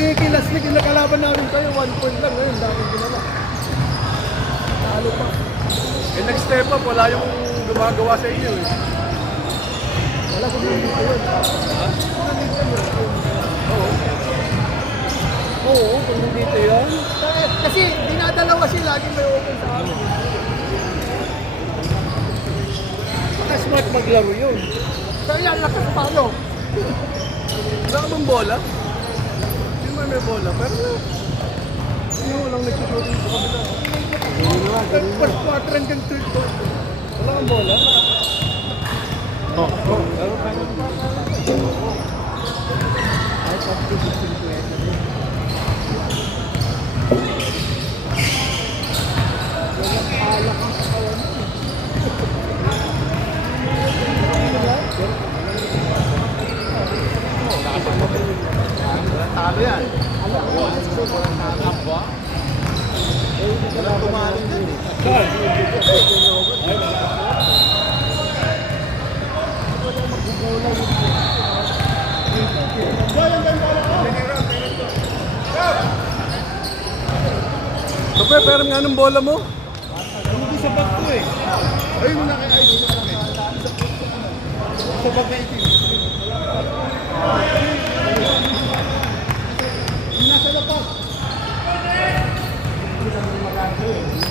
Kikilas na kinakalaban namin kayo, 1 point lang ngayon, dami ginawa. Talo pa. Eh, nag-step up, wala yung gumagawa sa inyo eh. Wala ko din dito yun. Oo, kung dito yun. Kasi dinadalawa siya, lagi may open sa amin. Smart maglaro yun. Kaya lakas paano? Wala ka bang bola? Hindi man may bola, pero hindi mo lang nagsusutin sa kabila. First quarter hanggang third quarter. Wala kang bola? Talo yan. Wala tumaling din eh. Sope, pero nga ng bola mo? Hindi sa bag ko eh. Ayun yung naki-ID na kami. Sa bag na itin. Nasa lapag.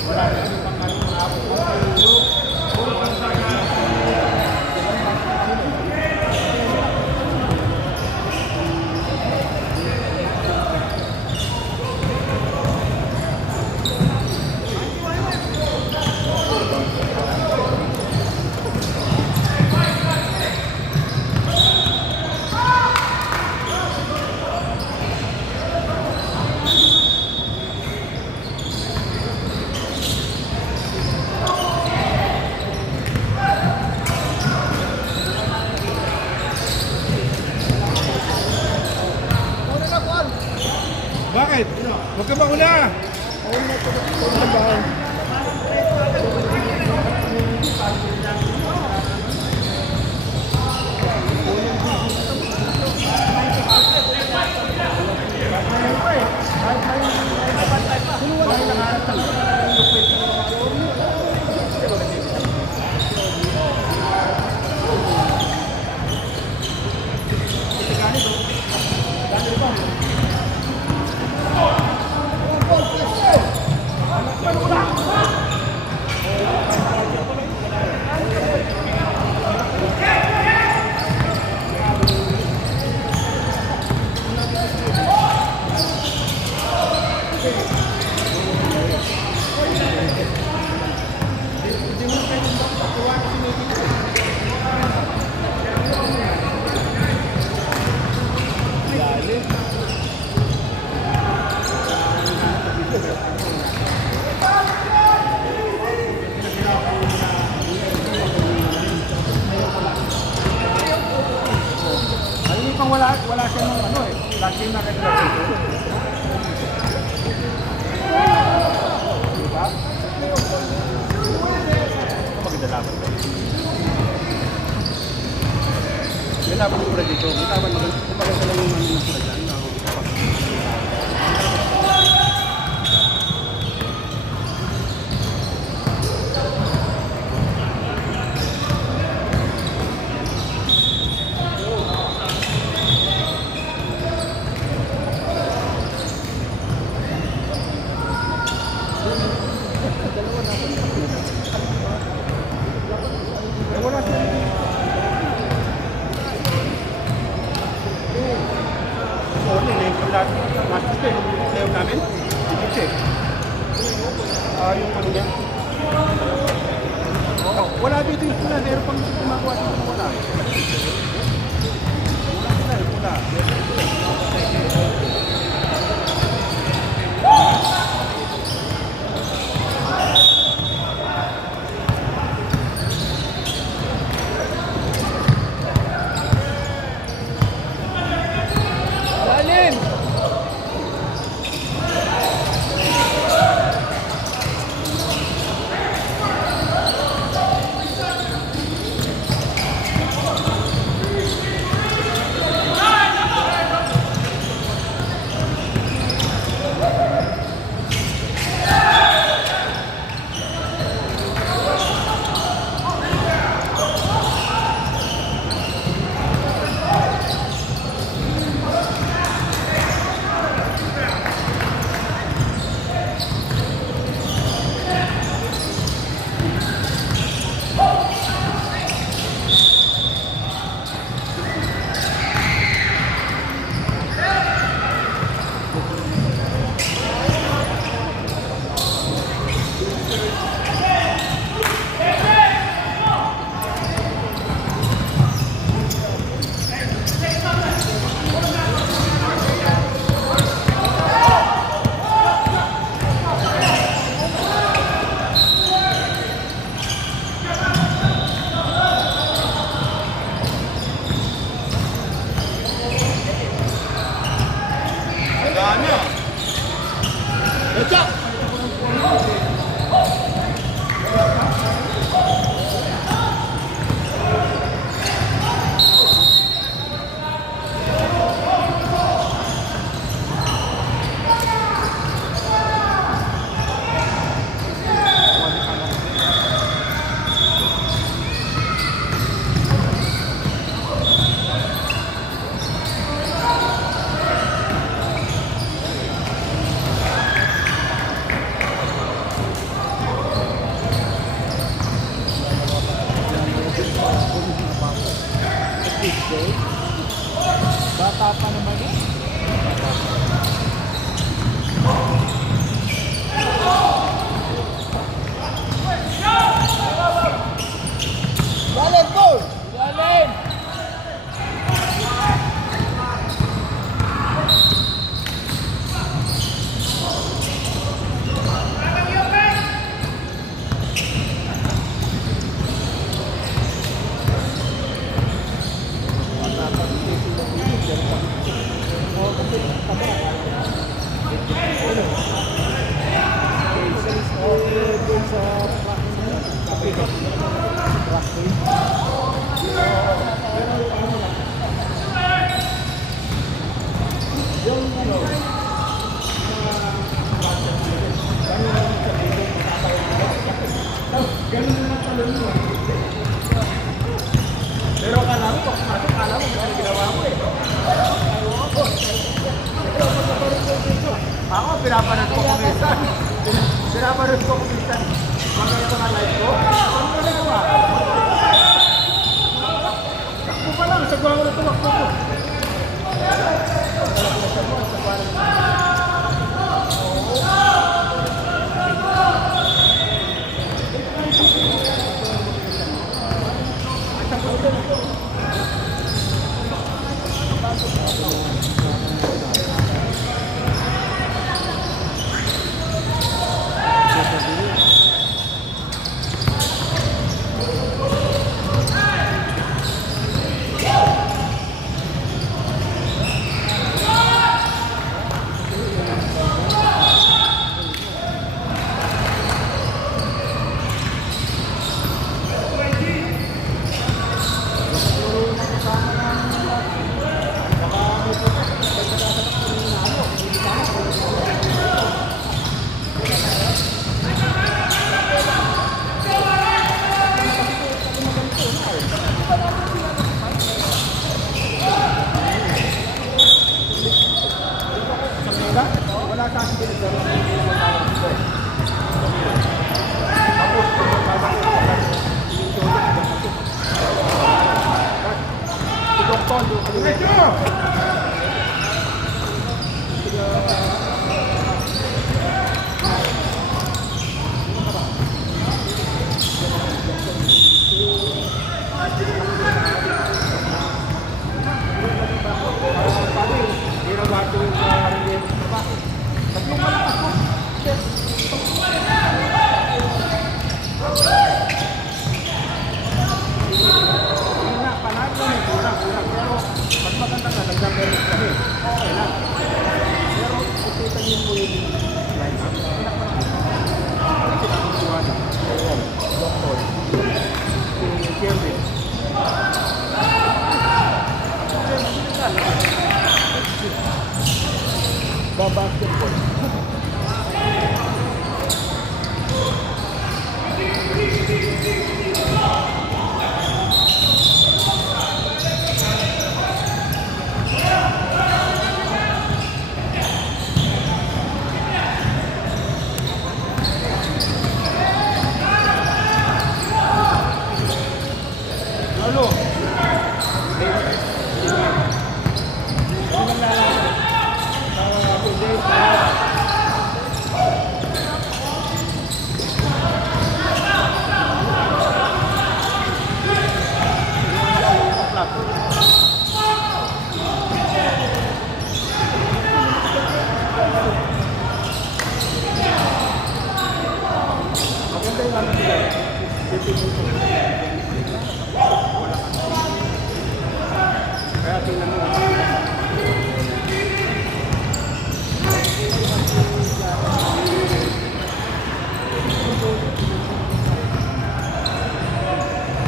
Wala na yung pangkaling mga ako. Bakit? Huwag ka ba hula? Wala siya nung ano eh. Last game na kanila dito. Diba? Ito maganda laban ba? May laban ko pala dito. May laban maganda. Kumaganda lang yung ano ng pula dyan. Yung ano niya? Wala dito yung pula. Meron pang gumagawa dito na wala. Wala. Lalim! Bata pa naman yun. Galing, goal! Galing! Pero akala mo, pag pumasok, akala mo, may ginawa mo eh. Ako, pinapanood ko kumisan. Pinapanood ko kumisan. Mga ito na live ko. Ano ko nagawa? Takbo pa lang, sagwa mo na tumakbo ko. Wala sa akin pinagdaro. Basketball. Kaya tingnan mo.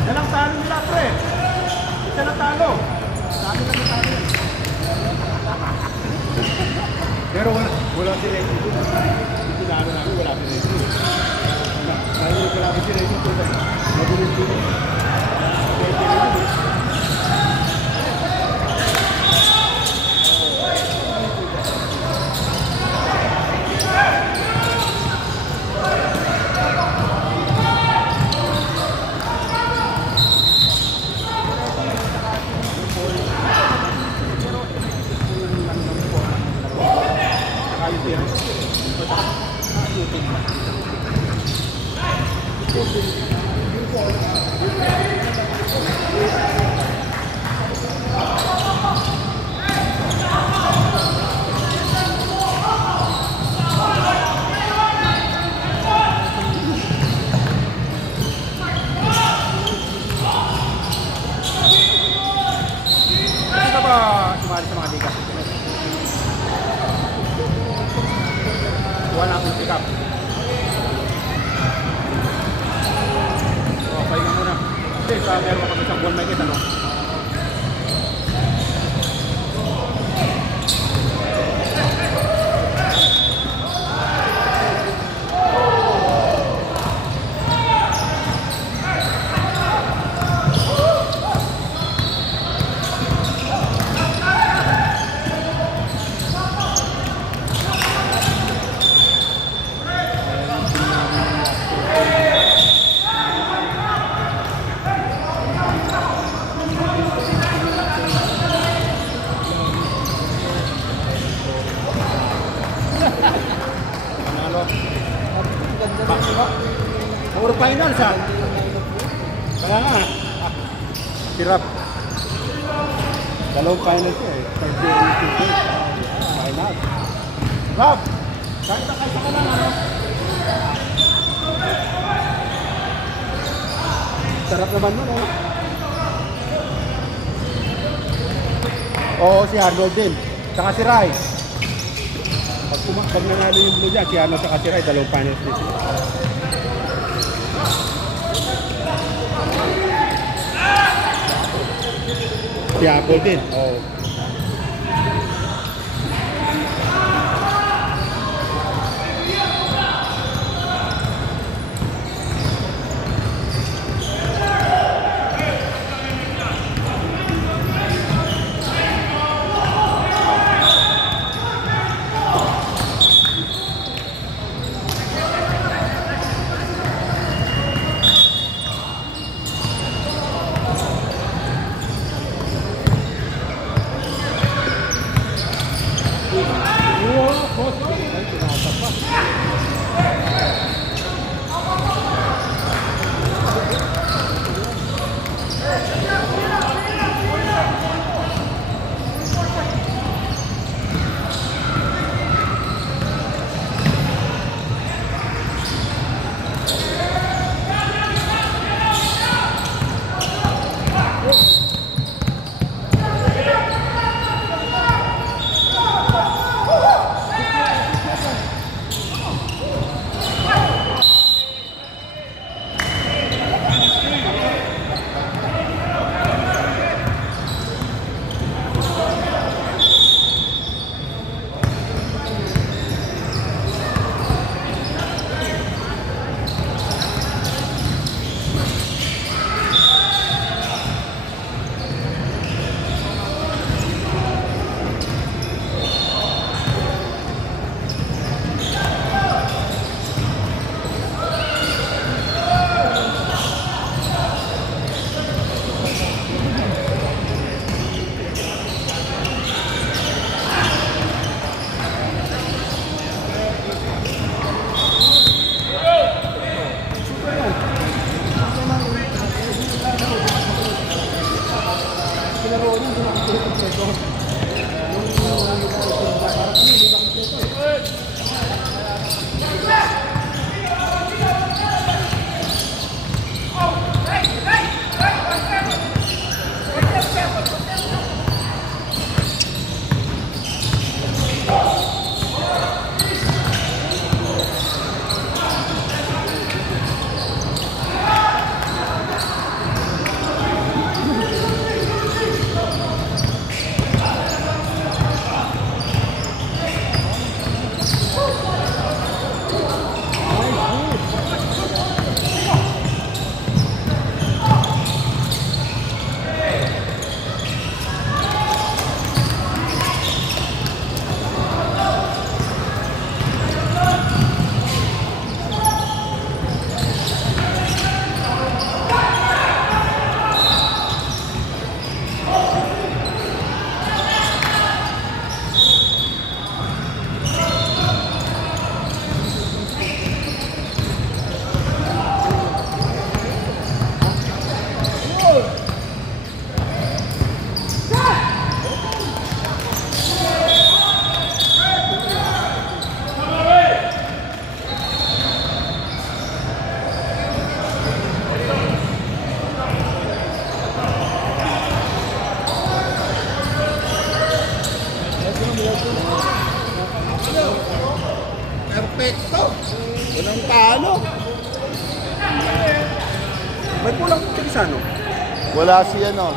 Yan ang talo nila, pre. Isa na talo. Dami na talo. Pero wala si Reggie. Ito na namin, wala si Reggie. Dahil wala si Reggie. Mabilis din Hindi, sa meron kami isang buwan may kita, no? Panalo. Four finals ha. Kaya nga. Sirap. Dalawang finals eh. 5-2 final. Rob! Kahit na ka lang ano? Sarap naman mo no? Oo, si Arnold din. Saka si Rai. Pag nanalo yung Blue Jack, si Arnold saka si Rai, dalawang finals din sila. Si Apple din. Oo. Perfecto. Walang talo. May kulang po sa no? Wala si ano,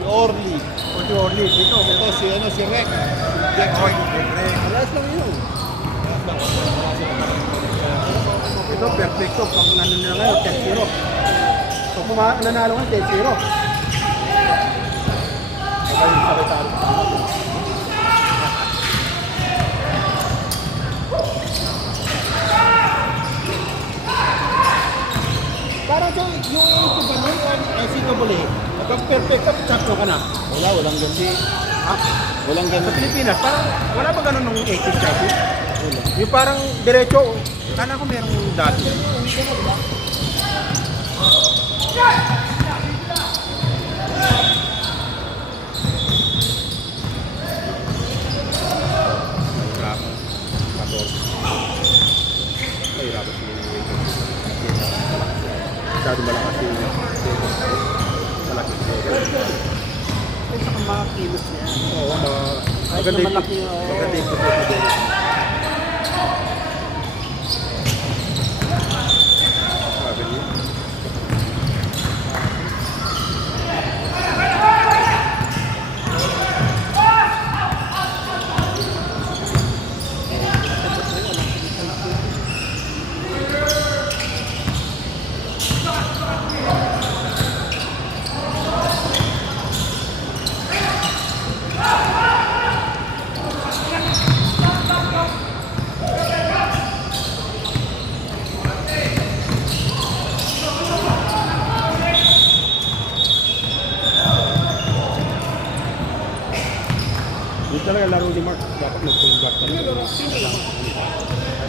si Orly. O si Orly, dito. Ito si ano, si Rek. Jack Hoy. Alas lang yun. Ito, perfecto. Pag nanon na ngayon, 10-0. So, kung nanalo nga, 10-0. Ito yung sakitaro sa tama. Parang sa yung ito ba nun, NCAA, kapag perfect up, champion ka na. Walang ganti. Ha? Walang Sa ganti. Pilipinas, parang wala ba ganun nung 80s champion? Yung parang diretso, kala ko merong dati. Masyado malakas yung malaki. Ay, saka mga kilos niya. Oo, maganda yung malaki, oo. maganda yung puto din. Sabi niya. Hindi talaga laro ni Mark. Dapat mag-convert talaga.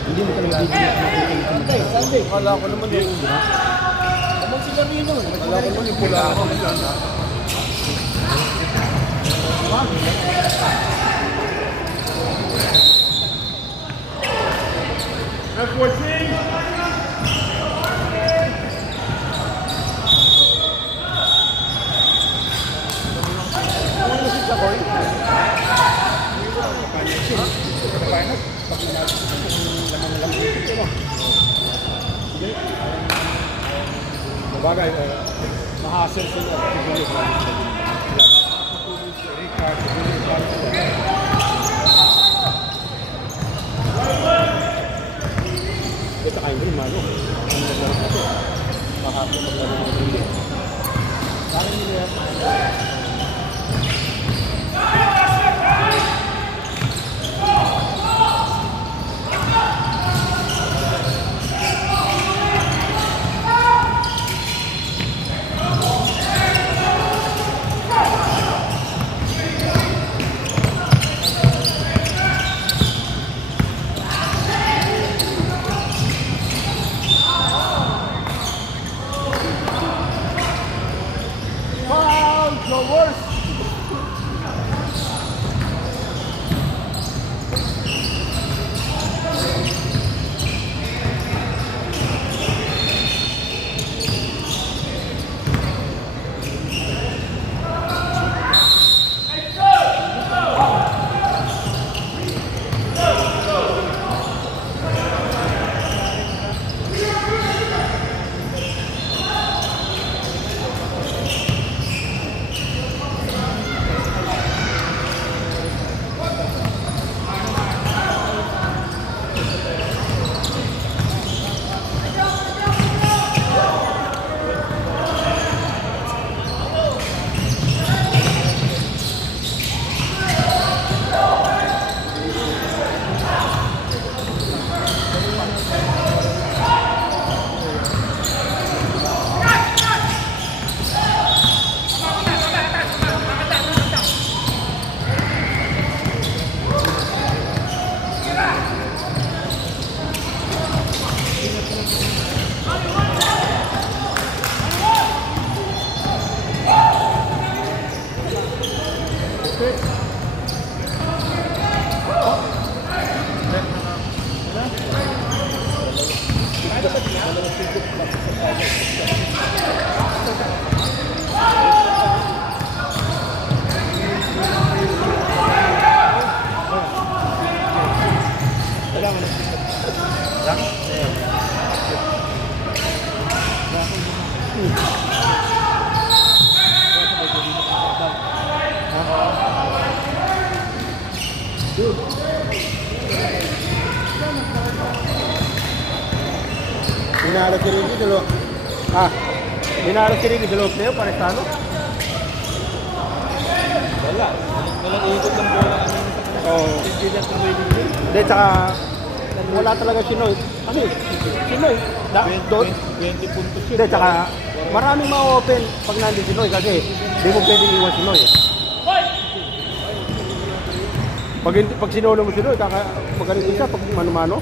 Hindi mo talaga bibigyan. Sunday, kala ko naman yung Kapag sila Rino. Kala ko naman yung pula ako. Bagay, Mahasel sila. ito kayo rin, mano. Ano naglaro kasi? Kahapon maglaro ng rin. Parang nila Ah, dinaro si Ricky Dalawang playo, Parestano. Wala. Walang ikot ng bola kami. Oo. Hindi na tuloy nito. Hindi, tsaka wala talaga si Noy. Ano eh? Si Noy. Doon. 20 puntos yun. Hindi, tsaka maraming ma-open pag nandun si Noy kasi di mo pwedeng iwan si Noy. Pag sinolo mo si Noy, magaling siya pag mano-mano.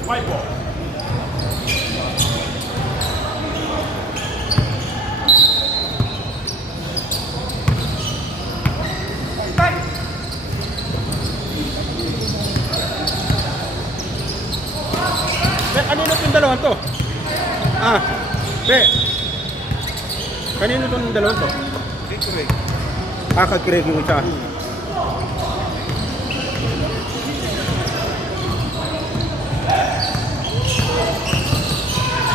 Kanino itong dalawang to? Ah, Pe. Kanino itong dalawang to? Victory. Ah, kag-Craig yung isa.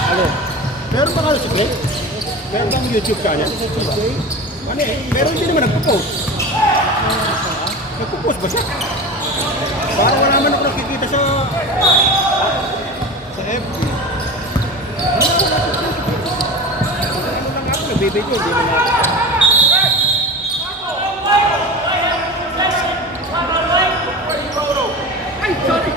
Ano? Meron ba kayo si Craig? Meron bang YouTube channel? Ano eh? Meron hindi naman nagpo-post. Nagpo-post ba siya? Parang wala man ako nakikita sa FB. ano lang ako, nagbibigay, hindi mo na. Ay, sorry!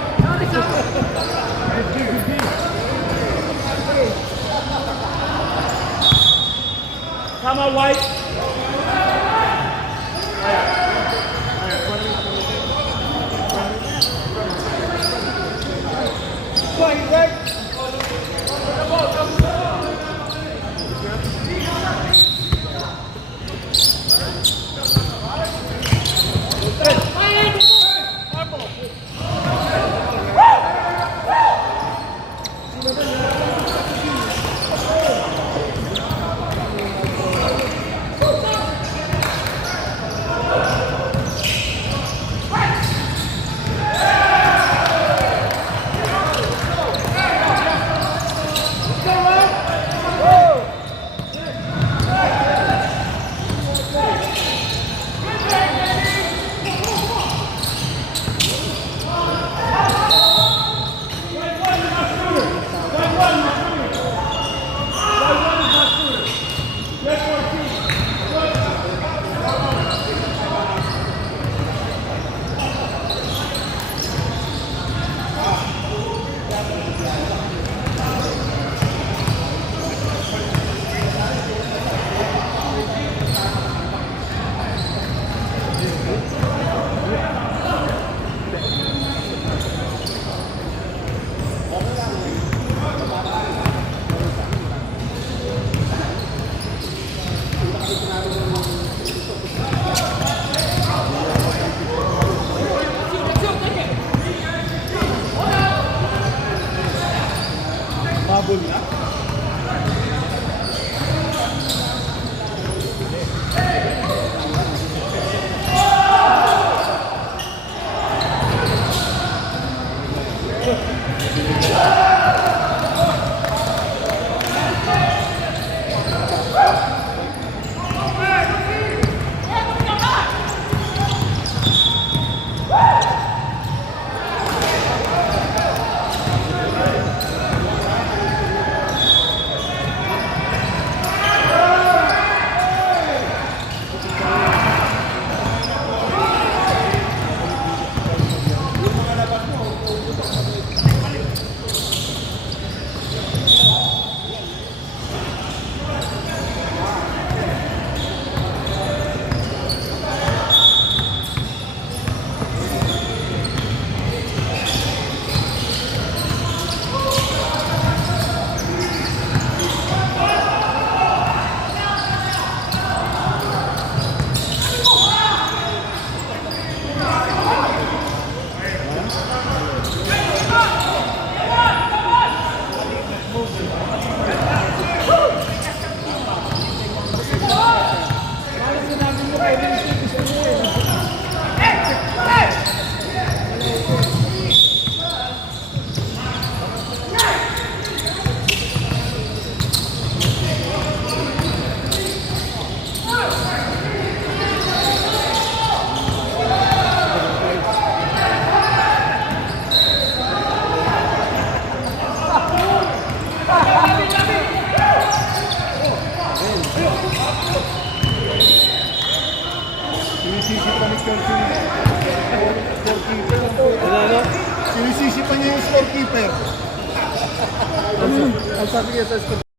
Tama, White. yung scorekeeper. Ang sabi niya sa